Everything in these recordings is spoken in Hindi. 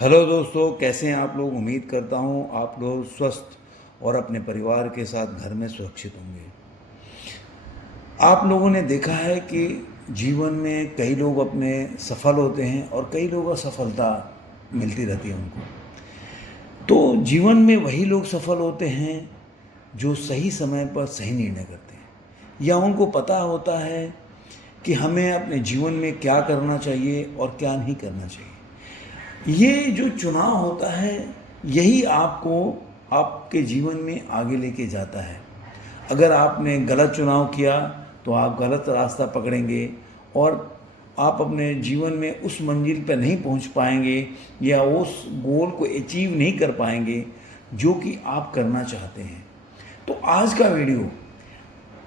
हेलो दोस्तों, कैसे हैं आप लोग। उम्मीद करता हूं आप लोग स्वस्थ और अपने परिवार के साथ घर में सुरक्षित होंगे। आप लोगों ने देखा है कि जीवन में कई लोग अपने सफल होते हैं और कई लोग असफलता मिलती रहती है उनको। तो जीवन में वही लोग सफल होते हैं जो सही समय पर सही निर्णय करते हैं, या उनको पता होता है कि हमें अपने जीवन में क्या करना चाहिए और क्या नहीं करना चाहिए। ये जो चुनाव होता है, यही आपको आपके जीवन में आगे लेके जाता है। अगर आपने गलत चुनाव किया तो आप गलत रास्ता पकड़ेंगे और आप अपने जीवन में उस मंजिल पर नहीं पहुंच पाएंगे या उस गोल को अचीव नहीं कर पाएंगे जो कि आप करना चाहते हैं। तो आज का वीडियो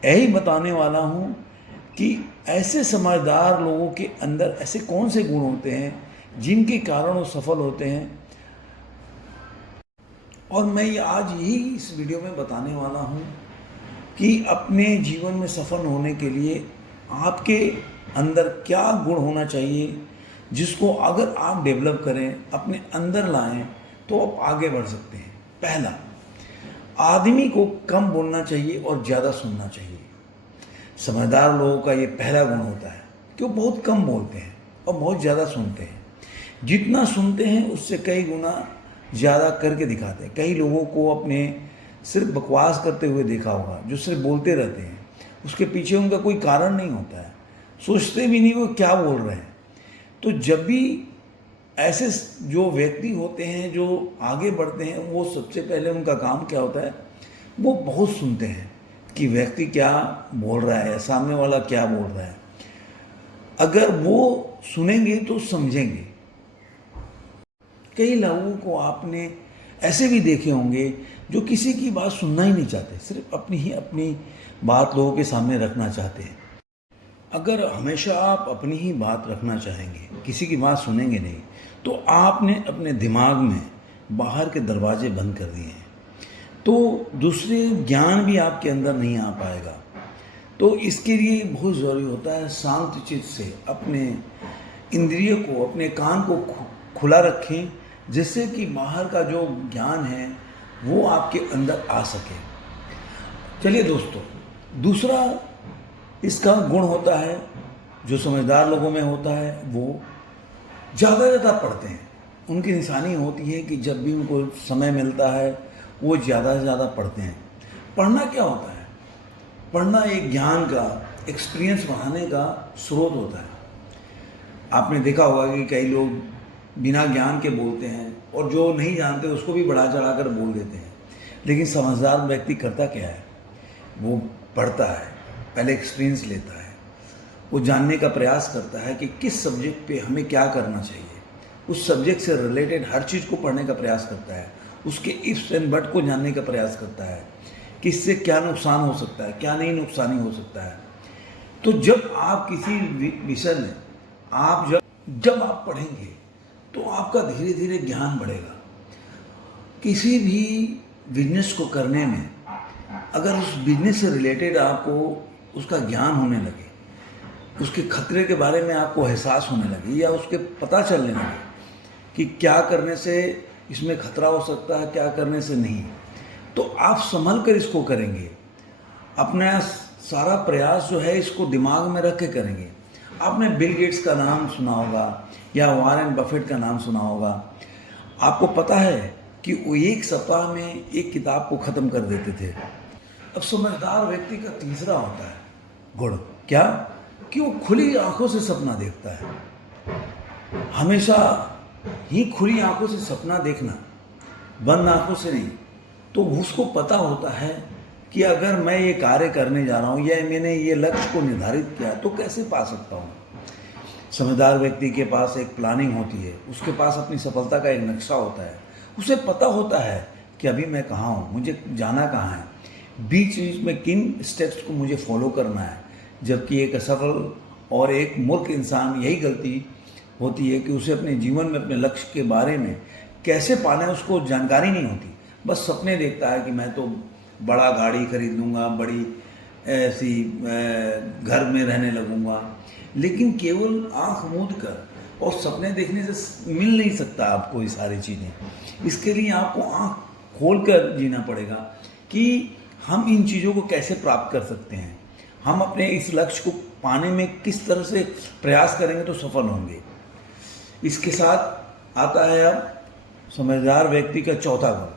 यही बताने वाला हूँ कि ऐसे समझदार लोगों के अंदर ऐसे कौन से गुण होते हैं जिनके कारण वो सफल होते हैं। और मैं ये आज यही इस वीडियो में बताने वाला हूँ कि अपने जीवन में सफल होने के लिए आपके अंदर क्या गुण होना चाहिए, जिसको अगर आप डेवलप करें, अपने अंदर लाएं, तो आप आगे बढ़ सकते हैं। पहला, आदमी को कम बोलना चाहिए और ज़्यादा सुनना चाहिए। समझदार लोगों का ये पहला गुण होता है कि वो बहुत कम बोलते हैं और बहुत ज़्यादा सुनते हैं। जितना सुनते हैं उससे कई गुना ज़्यादा करके दिखाते हैं। कई लोगों को अपने सिर्फ बकवास करते हुए देखा होगा, जो सिर्फ बोलते रहते हैं, उसके पीछे उनका कोई कारण नहीं होता है, सोचते भी नहीं वो क्या बोल रहे हैं। तो जब भी ऐसे जो व्यक्ति होते हैं जो आगे बढ़ते हैं, वो सबसे पहले उनका काम क्या होता है, वो बहुत सुनते हैं कि व्यक्ति क्या बोल रहा है, सामने वाला क्या बोल रहा है। अगर वो सुनेंगे तो समझेंगे। कई लोगों को आपने ऐसे भी देखे होंगे जो किसी की बात सुनना ही नहीं चाहते, सिर्फ अपनी बात लोगों के सामने रखना चाहते हैं। अगर हमेशा आप अपनी ही बात रखना चाहेंगे, किसी की बात सुनेंगे नहीं, तो आपने अपने दिमाग में बाहर के दरवाजे बंद कर दिए हैं, तो दूसरे ज्ञान भी आपके अंदर नहीं आ पाएगा। तो इसके लिए बहुत ज़रूरी होता है शांत चित्त से अपने इंद्रियों को, अपने कान को खुला रखें, जिससे कि बाहर का जो ज्ञान है वो आपके अंदर आ सके। चलिए दोस्तों, दूसरा इसका गुण होता है जो समझदार लोगों में होता है, वो ज़्यादा पढ़ते हैं। उनकी निशानी होती है कि जब भी उनको समय मिलता है वो ज़्यादा से ज़्यादा पढ़ते हैं। पढ़ना क्या होता है? पढ़ना एक ज्ञान का, एक्सपीरियंस बढ़ाने का स्रोत होता है। आपने देखा होगा कि कई लोग बिना ज्ञान के बोलते हैं और जो नहीं जानते उसको भी बढ़ा चढ़ा कर बोल देते हैं। लेकिन समझदार व्यक्ति करता क्या है, वो पढ़ता है, पहले एक्सपीरियंस लेता है, वो जानने का प्रयास करता है कि किस सब्जेक्ट पे हमें क्या करना चाहिए, उस सब्जेक्ट से रिलेटेड हर चीज़ को पढ़ने का प्रयास करता है, उसके इफ्स एंड बट को जानने का प्रयास करता है कि इससे क्या नुकसान हो सकता है, क्या नहीं नुकसानी हो सकता है। तो जब आप किसी विषय में जब आप पढ़ेंगे तो आपका धीरे धीरे ज्ञान बढ़ेगा। किसी भी बिजनेस को करने में अगर उस बिजनेस से रिलेटेड आपको उसका ज्ञान होने लगे, उसके खतरे के बारे में आपको एहसास होने लगे, या उसके पता चलने लगे कि क्या करने से इसमें खतरा हो सकता है, क्या करने से नहीं, तो आप संभल कर इसको करेंगे। अपना सारा प्रयास जो है इसको दिमाग में रख के करेंगे। आपने बिल गेट्स का नाम सुना होगा या वॉरेन बफेट का नाम सुना होगा। आपको पता है कि वो एक सप्ताह में एक किताब को ख़त्म कर देते थे। अब समझदार व्यक्ति का तीसरा होता है गुण, क्या कि वो खुली आंखों से सपना देखता है। हमेशा ही खुली आंखों से सपना देखना, बंद आंखों से नहीं। तो उसको पता होता है कि अगर मैं ये कार्य करने जा रहा हूँ या मैंने ये लक्ष्य को निर्धारित किया तो कैसे पा सकता हूँ। समझदार व्यक्ति के पास एक प्लानिंग होती है, उसके पास अपनी सफलता का एक नक्शा होता है। उसे पता होता है कि अभी मैं कहाँ हूँ, मुझे जाना कहाँ है, बीच बीच में किन स्टेप्स को मुझे फॉलो करना है। जबकि एक असफल और एक मूर्ख इंसान यही गलती होती है कि उसे अपने जीवन में अपने लक्ष्य के बारे में कैसे पाना है उसको जानकारी नहीं होती। बस सपने देखता है कि मैं तो बड़ा गाड़ी खरीद लूँगा, बड़ी ऐसी घर में रहने लगूँगा, लेकिन केवल आँख मूंद कर और सपने देखने से मिल नहीं सकता आपको ये सारी चीज़ें। इसके लिए आपको आँख खोल कर जीना पड़ेगा कि हम इन चीज़ों को कैसे प्राप्त कर सकते हैं, हम अपने इस लक्ष्य को पाने में किस तरह से प्रयास करेंगे तो सफल होंगे। इसके साथ आता है अब समझदार व्यक्ति का चौथा गुण,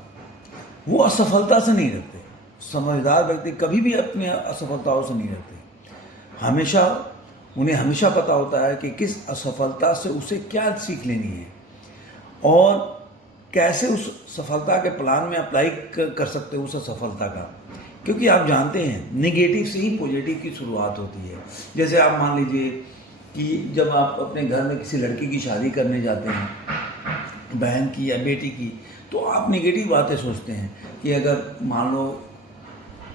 वो असफलता से नहीं डरते। समझदार व्यक्ति कभी भी अपने असफलताओं से नहीं डरते। उन्हें हमेशा पता होता है कि किस असफलता से उसे क्या सीख लेनी है और कैसे उस सफलता के प्लान में अप्लाई कर सकते हो उस असफलता का। क्योंकि आप जानते हैं नेगेटिव से ही पॉजिटिव की शुरुआत होती है। जैसे आप मान लीजिए कि जब आप अपने घर में किसी लड़की की शादी करने जाते हैं, बहन की या बेटी की, तो आप नेगेटिव बातें सोचते हैं कि अगर मान लो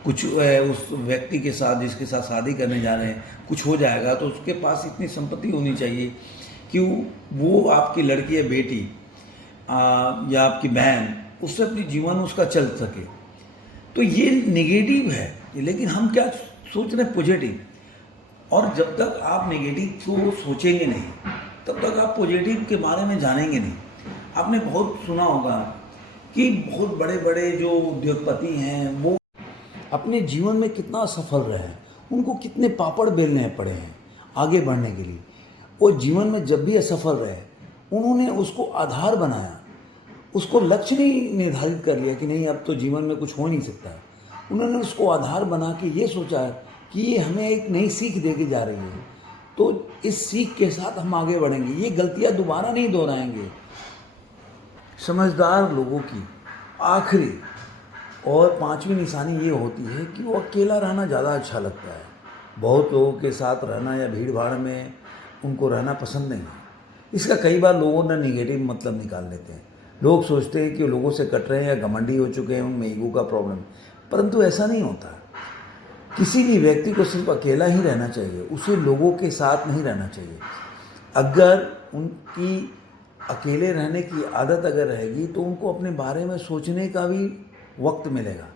कुछ उस व्यक्ति के साथ जिसके साथ शादी करने जा रहे हैं कुछ हो जाएगा तो उसके पास इतनी संपत्ति होनी चाहिए कि वो आपकी लड़की या बेटी या आपकी बहन उससे अपनी जीवन उसका चल सके। तो ये नेगेटिव है, लेकिन हम क्या सोच रहे हैं, पॉजिटिव। और जब तक आप नेगेटिव को सोचेंगे नहीं तब तक आप पॉजिटिव के बारे में जानेंगे नहीं। आपने बहुत सुना होगा कि बहुत बड़े बड़े जो उद्योगपति हैं वो अपने जीवन में कितना सफल रहे हैं, उनको कितने पापड़ बेलने पड़े हैं आगे बढ़ने के लिए। वो जीवन में जब भी असफल रहे उन्होंने उसको आधार बनाया, उसको लक्ष्य नहीं निर्धारित कर लिया कि नहीं अब तो जीवन में कुछ हो नहीं सकता है। उन्होंने उसको आधार बना के ये सोचा कि ये हमें एक नई सीख दे के जा रही है, तो इस सीख के साथ हम आगे बढ़ेंगे, ये गलतियां दोबारा नहीं दोहराएंगे। समझदार लोगों की आखिरी और पांचवी निशानी ये होती है कि वो अकेला रहना ज़्यादा अच्छा लगता है। बहुत लोगों के साथ रहना या भीड़ भाड़ में उनको रहना पसंद नहीं है। इसका कई बार लोगों ने निगेटिव मतलब निकाल लेते हैं। लोग सोचते हैं कि लोगों से कट रहे हैं या घमंडी हो चुके हैं, उनमें ईगो का प्रॉब्लम, परंतु ऐसा नहीं होता। किसी भी व्यक्ति को सिर्फ अकेला ही रहना चाहिए, उसे लोगों के साथ नहीं रहना चाहिए। अगर उनकी अकेले रहने की आदत अगर रहेगी तो उनको अपने बारे में सोचने का भी वक्त मिलेगा।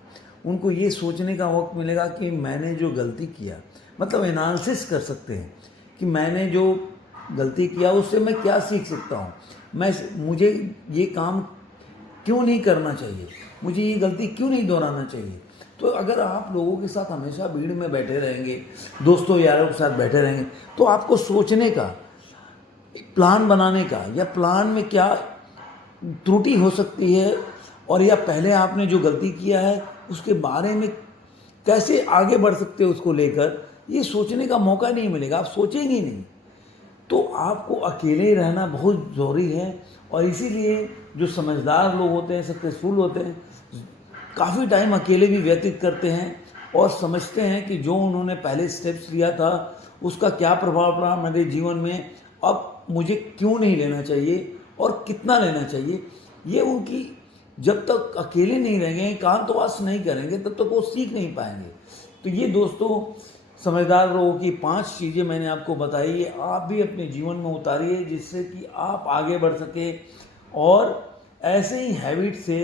उनको ये सोचने का वक्त मिलेगा कि मैंने जो गलती किया, मतलब एनालिसिस कर सकते हैं कि मैंने जो गलती किया उससे मैं क्या सीख सकता हूँ, मुझे ये काम क्यों नहीं करना चाहिए, मुझे ये गलती क्यों नहीं दोहराना चाहिए। तो अगर आप लोगों के साथ हमेशा भीड़ में बैठे रहेंगे, दोस्तों यारों के साथ बैठे रहेंगे, तो आपको सोचने का, प्लान बनाने का, या प्लान में क्या त्रुटि हो सकती है और या पहले आपने जो गलती किया है उसके बारे में कैसे आगे बढ़ सकते हो उसको लेकर, ये सोचने का मौका नहीं मिलेगा, आप सोचेंगे नहीं। तो आपको अकेले रहना बहुत ज़रूरी है। और इसीलिए जो समझदार लोग होते हैं, सक्सेसफुल होते हैं, काफ़ी टाइम अकेले भी व्यतीत करते हैं और समझते हैं कि जो उन्होंने पहले स्टेप्स लिया था उसका क्या प्रभाव पड़ा मेरे जीवन में, अब मुझे क्यों नहीं लेना चाहिए और कितना लेना चाहिए। ये उनकी जब तक अकेले नहीं रहेंगे, एकांतवास नहीं करेंगे, तब तक वो सीख नहीं पाएंगे। तो ये दोस्तों समझदार लोगों की 5 चीज़ें मैंने आपको बताई, ये आप भी अपने जीवन में उतारिए जिससे कि आप आगे बढ़ सके और ऐसे ही हैबिट से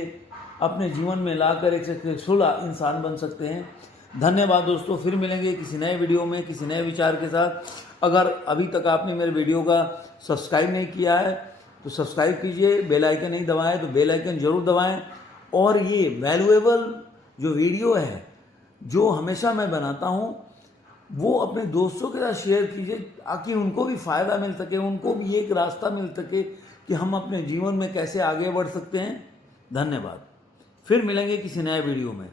अपने जीवन में लाकर एक सक्सेसफुल इंसान बन सकते हैं। धन्यवाद दोस्तों, फिर मिलेंगे किसी नए वीडियो में किसी नए विचार के साथ। अगर अभी तक आपने मेरे वीडियो का सब्सक्राइब नहीं किया है तो सब्सक्राइब कीजिए, बेल आइकन नहीं दबाएं तो बेल आइकन जरूर दबाएं। और ये वैल्यूएबल जो वीडियो है जो हमेशा मैं बनाता हूँ वो अपने दोस्तों के साथ शेयर कीजिए ताकि उनको भी फ़ायदा मिल सके, उनको भी एक रास्ता मिल सके कि हम अपने जीवन में कैसे आगे बढ़ सकते हैं। धन्यवाद, फिर मिलेंगे किसी नए वीडियो में।